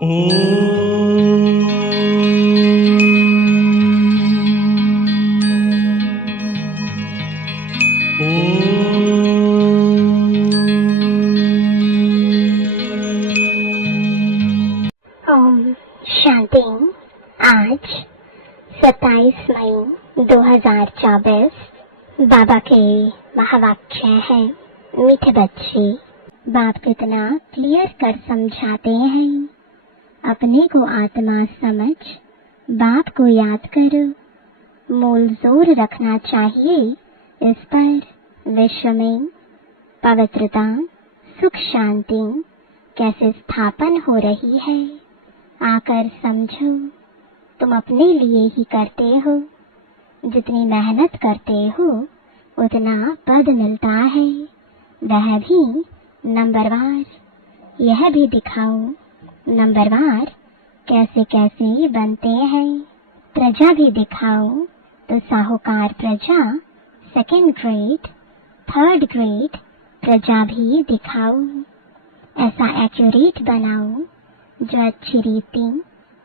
ओम शांति। आज 27 मई 2024 बाबा के महावाक्य है। मीठे बच्चे, बाप कितना क्लियर कर समझाते हैं। अपने को आत्मा समझ बाप को याद करो। मूल जोर रखना चाहिए इस पर। विश्व में पवित्रता, सुख, शांति कैसे स्थापन हो रही है, आकर समझो। तुम अपने लिए ही करते हो। जितनी मेहनत करते हो उतना पद मिलता है, वह भी नंबरवार। यह भी दिखाओ नंबरवार कैसे कैसे बनते हैं। प्रजा भी दिखाओ तो साहूकार प्रजा, सेकंड ग्रेड, थर्ड ग्रेड प्रजा भी दिखाओ। ऐसा एक्यूरेट बनाओ जो अच्छी रीति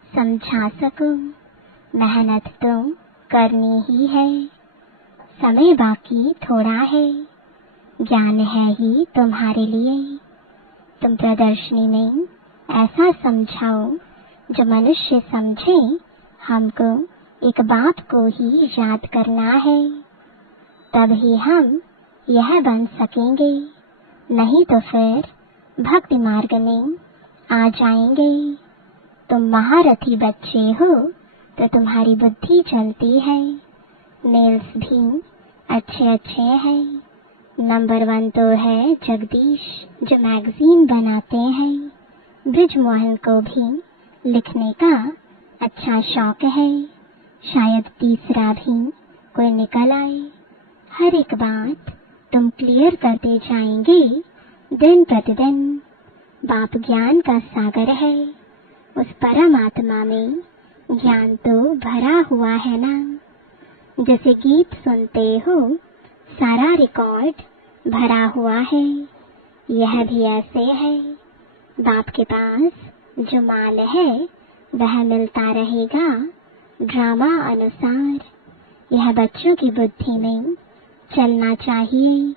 समझा सको। मेहनत तो करनी ही है, समय बाकी थोड़ा है। ज्ञान है ही तुम्हारे लिए। तुम प्रदर्शनी में ऐसा समझाओ जो मनुष्य समझे। हमको एक बात को ही याद करना है, तभी हम यह बन सकेंगे। नहीं तो फिर भक्ति मार्ग में आ जाएंगे। तुम महारथी बच्चे हो तो तुम्हारी बुद्धि चलती है। नेल्स भी अच्छे अच्छे हैं। नंबर 1 तो है जगदीश, जो मैगजीन बनाते हैं। ब्रिजमोहन को भी लिखने का अच्छा शौक है। शायद तीसरा भी कोई निकल आए। हर एक बात तुम क्लियर करते जाएंगे दिन प्रतिदिन। बाप ज्ञान का सागर है। उस परमात्मा में ज्ञान तो भरा हुआ है ना। जैसे गीत सुनते हो, सारा रिकॉर्ड भरा हुआ है। यह भी ऐसे है। बाप के पास जो माल है वह मिलता रहेगा ड्रामा अनुसार। यह बच्चों की बुद्धि में चलना चाहिए।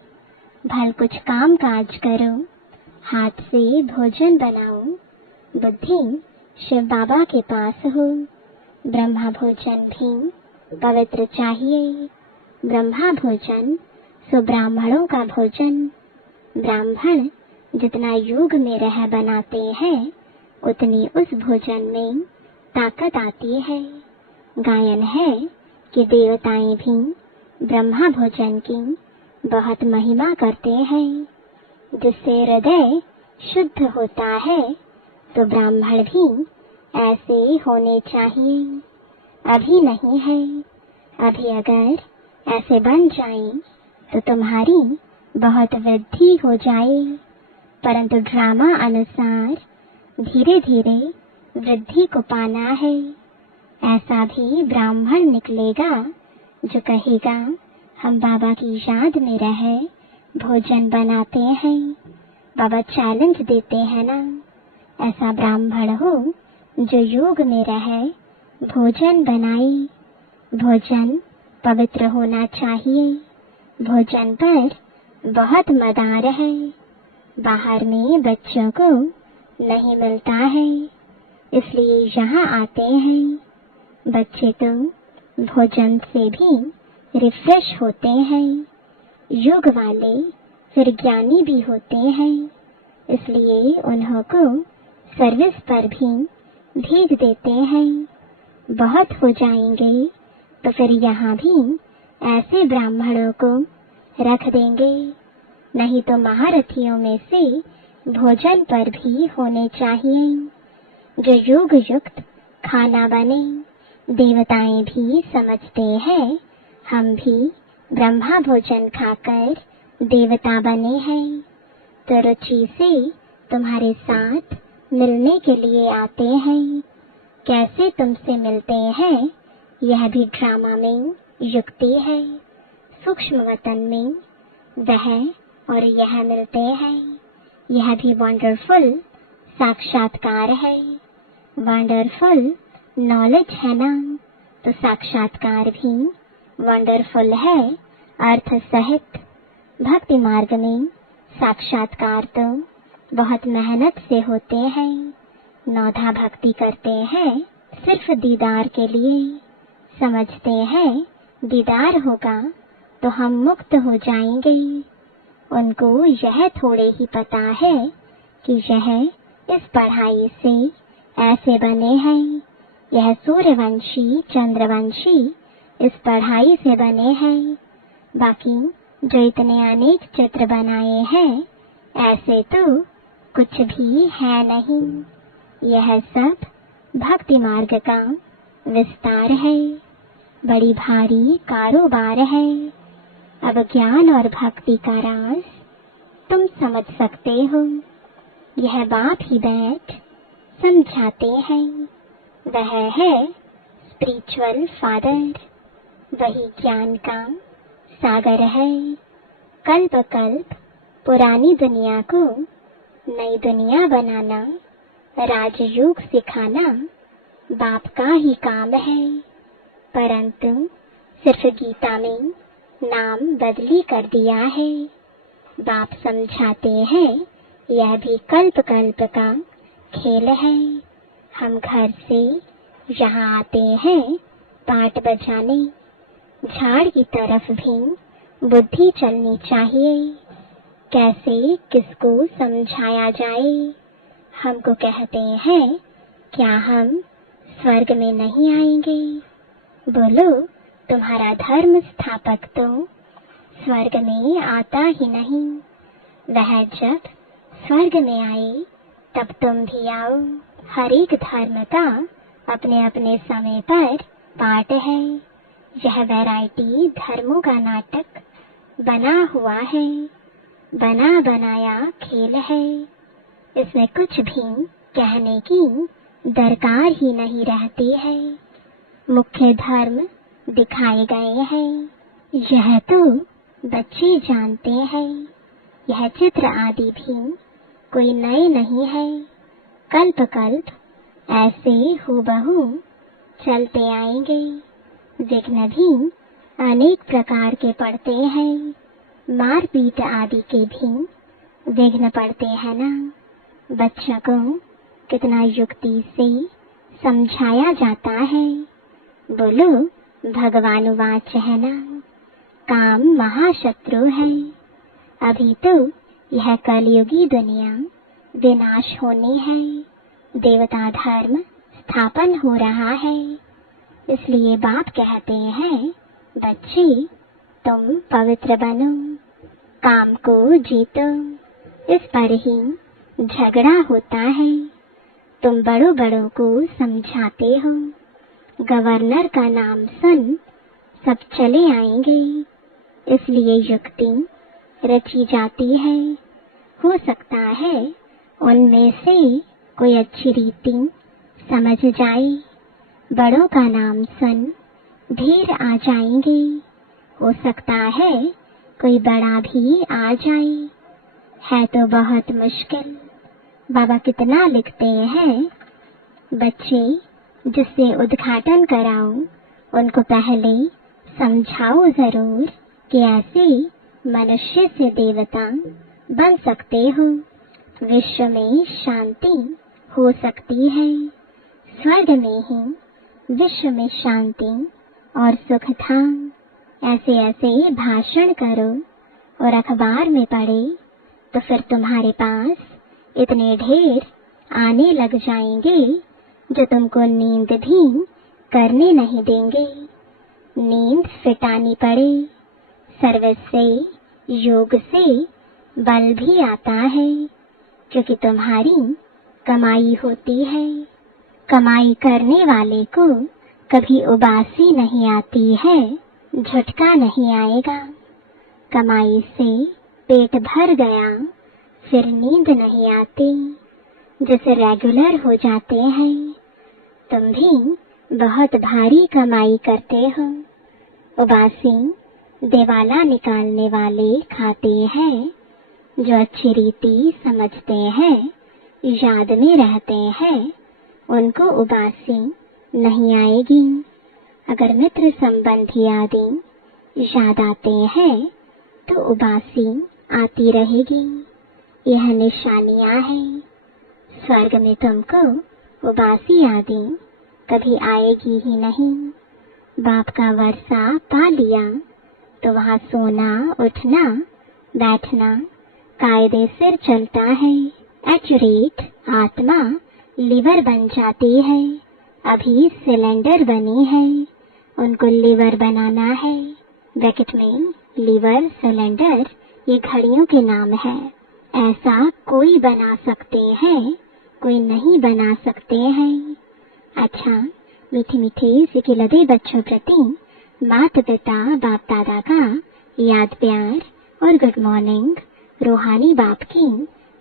भल कुछ काम काज करो, हाथ से भोजन बनाओ। बुद्धि शिव बाबा के पास हो। ब्रह्मा भोजन भी पवित्र चाहिए। ब्रह्मा भोजन सो ब्राह्मणों का भोजन। ब्राह्मण जितना युग में रह बनाते हैं उतनी उस भोजन में ताकत आती है। गायन है कि देवताएं भी ब्रह्मा भोजन की बहुत महिमा करते हैं। जिससे हृदय शुद्ध होता है तो ब्राह्मण भी ऐसे होने चाहिए। अभी नहीं है। अभी अगर ऐसे बन जाए तो तुम्हारी बहुत वृद्धि हो जाए। परंतु ड्रामा अनुसार धीरे धीरे वृद्धि को पाना है। ऐसा भी ब्राह्मण निकलेगा जो कहेगा हम बाबा की याद में रहे भोजन बनाते हैं। बाबा चैलेंज देते हैं ना। ऐसा ब्राह्मण हो जो योग में रहे भोजन बनाए। भोजन पवित्र होना चाहिए। भोजन पर बहुत मदार है। बाहर में बच्चों को नहीं मिलता है, इसलिए यहाँ आते हैं। बच्चे तो भोजन से भी रिफ्रेश होते हैं। योग वाले फिर ज्ञानी भी होते हैं, इसलिए उन्हों को सर्विस पर भी भेज देते हैं। बहुत हो जाएंगे तो फिर यहाँ भी ऐसे ब्राह्मणों को रख देंगे। नहीं तो महारथियों में से भोजन पर भी होने चाहिए जो योग युक्त खाना बने। देवताएं भी समझते हैं हम भी ब्रह्मा भोजन खाकर देवता बने हैं, तो रुचि से तुम्हारे साथ मिलने के लिए आते हैं। कैसे तुमसे मिलते हैं यह भी ड्रामा में युक्ति है। सूक्ष्म वतन में वह और यह मिलते हैं। यह भी वंडरफुल साक्षात्कार है। वंडरफुल नॉलेज है ना, तो साक्षात्कार भी वंडरफुल है अर्थ सहित। भक्ति मार्ग में साक्षात्कार तो बहुत मेहनत से होते हैं। नौधा भक्ति करते हैं सिर्फ दीदार के लिए, समझते हैं दीदार होगा तो हम मुक्त हो जाएंगे। उनको यह थोड़े ही पता है कि यह इस पढ़ाई से ऐसे बने हैं, यह सूर्यवंशी चंद्रवंशी इस पढ़ाई से बने हैं। बाकी जो इतने अनेक चित्र बनाए हैं ऐसे तो कुछ भी है नहीं। यह सब भक्ति मार्ग का विस्तार है, बड़ी भारी कारोबार है। अब ज्ञान और भक्ति का राज तुम समझ सकते हो। यह बाप ही बैठ समझाते हैं। वह है स्पिरिचुअल फादर, वही ज्ञान का सागर है। कल्प कल्प पुरानी दुनिया को नई दुनिया बनाना, राजयोग सिखाना बाप का ही काम है। परंतु सिर्फ गीता में नाम बदली कर दिया है। बाप समझाते हैं यह भी कल्प कल्प का खेल है। हम घर से यहाँ आते हैं पाट बजाने, झाड़ की तरफ भी बुद्धि चलनी चाहिए। कैसे किसको समझाया जाए। हमको कहते हैं क्या हम स्वर्ग में नहीं आएंगे? बोलो, तुम्हारा धर्म स्थापक तो स्वर्ग में आता ही नहीं। वह जब स्वर्ग में आए तब तुम भी आओ। हर एक धर्म का अपने अपने समय पर पाठ है। यह वैरायटी धर्मों का नाटक बना हुआ है, बना बनाया खेल है। इसमें कुछ भी कहने की दरकार ही नहीं रहती है। मुख्य धर्म दिखाए गए हैं, यह तो बच्चे जानते हैं। यह चित्र आदि भी कोई नए नहीं है। कल्प कल्प ऐसे हूबहू चलते आएंगे। विघ्न भी अनेक प्रकार के पड़ते हैं। मारपीट आदि के भी विघ्न पड़ते हैं ना। बच्चों को कितना युक्ति से समझाया जाता है। बोलो, भगवानुवाच है ना, काम महाशत्रु है। अभी तो यह कलयुगी दुनिया विनाश होनी है, देवता धर्म स्थापन हो रहा है। इसलिए बाप कहते हैं बच्चे तुम पवित्र बनो, काम को जीतो। इस पर ही झगड़ा होता है। तुम बड़ों बड़ों को समझाते हो, गवर्नर का नाम सुन सब चले आएंगे। इसलिए युक्ति रची जाती है। हो सकता है उनमें से कोई अच्छी रीति समझ जाए। बड़ों का नाम सुन ढेर आ जाएंगे। हो सकता है कोई बड़ा भी आ जाए। है तो बहुत मुश्किल। बाबा कितना लिखते हैं, बच्चे जिससे उद्घाटन कराओ उनको पहले समझाओ जरूर कि ऐसे मनुष्य से देवता बन सकते हो। विश्व में शांति हो सकती है। स्वर्ग में ही विश्व में शांति और सुख था। ऐसे ऐसे भाषण करो और अखबार में पढ़े तो फिर तुम्हारे पास इतने ढेर आने लग जाएंगे जो तुमको नींद भी करने नहीं देंगे। नींद फिटानी पड़े। सर्विस से, योग से बल भी आता है, क्योंकि तुम्हारी कमाई होती है। कमाई करने वाले को कभी उबासी नहीं आती है, झटका नहीं आएगा। कमाई से पेट भर गया फिर नींद नहीं आती। जैसे रेगुलर हो जाते हैं। तुम भी बहुत भारी कमाई करते हो। उबासी दिवाला निकालने वाले खाते हैं। जो अच्छी रीति समझते हैं, याद में रहते हैं, उनको उबासी नहीं आएगी। अगर मित्र संबंधी आदि याद आते हैं तो उबासी आती रहेगी। यह निशानियां हैं। स्वर्ग में तुमको उबासी आदि कभी आएगी ही नहीं। बाप का वर्षा पा लिया तो वहाँ सोना उठना बैठना कायदे से चलता है। एक्यूरेट आत्मा लीवर बन जाती है। अभी सिलेंडर बनी है, उनको लीवर बनाना है। ब्रैकेट में लीवर सिलेंडर ये घड़ियों के नाम है। ऐसा कोई बना सकते हैं, कोई नहीं बना सकते हैं। अच्छा, मीठे मीठे सिकिलदे बच्चों प्रति माता पिता बाप दादा का याद प्यार और गुड मॉर्निंग। रूहानी बाप की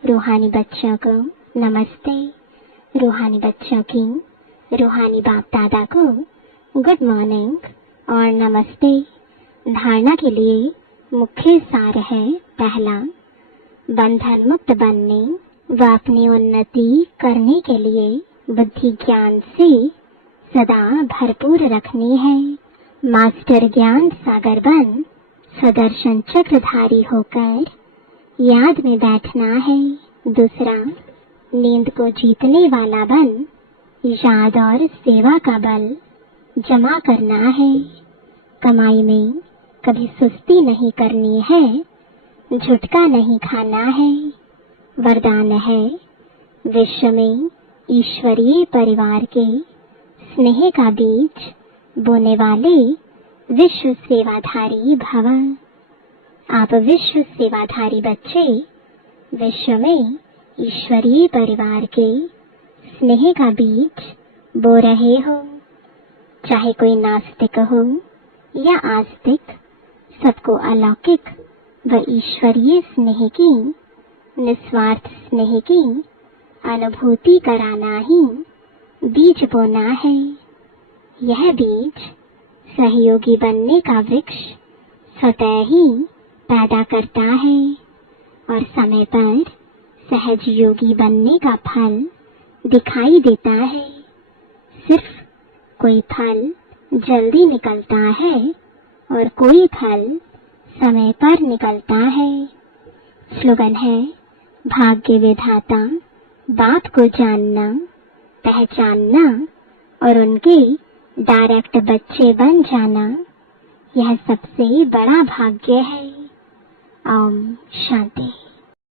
रूहानी बच्चों को नमस्ते। रूहानी बच्चों की रूहानी बाप दादा को गुड मॉर्निंग और नमस्ते। धारणा के लिए मुख्य सार है। पहला, बंधन मुक्त बनने व अपनी उन्नति करने के लिए बुद्धि ज्ञान से सदा भरपूर रखनी है। मास्टर ज्ञान सागर बन सुदर्शन चक्रधारी होकर याद में बैठना है। दूसरा, नींद को जीतने वाला बन याद और सेवा का बल जमा करना है। कमाई में कभी सुस्ती नहीं करनी है, झुटका नहीं खाना है। वरदान है, विश्व में ईश्वरीय परिवार के स्नेह का बीज बोने वाले विश्व सेवाधारी भव। आप विश्व सेवाधारी बच्चे विश्व में ईश्वरीय परिवार के स्नेह का बीज बो रहे हो। चाहे कोई नास्तिक हो या आस्तिक, सबको अलौकिक व ईश्वरीय स्नेह की, निस्वार्थ स्नेह की अनुभूति कराना ही बीज बोना है। यह बीज सहयोगी बनने का वृक्ष स्वतः ही पैदा करता है और समय पर सहज योगी बनने का फल दिखाई देता है। सिर्फ कोई फल जल्दी निकलता है और कोई फल समय पर निकलता है। स्लोगन है, भाग्य विधाता बाप को जानना, पहचानना और उनके डायरेक्ट बच्चे बन जाना, यह सबसे बड़ा भाग्य है। ओम शांति।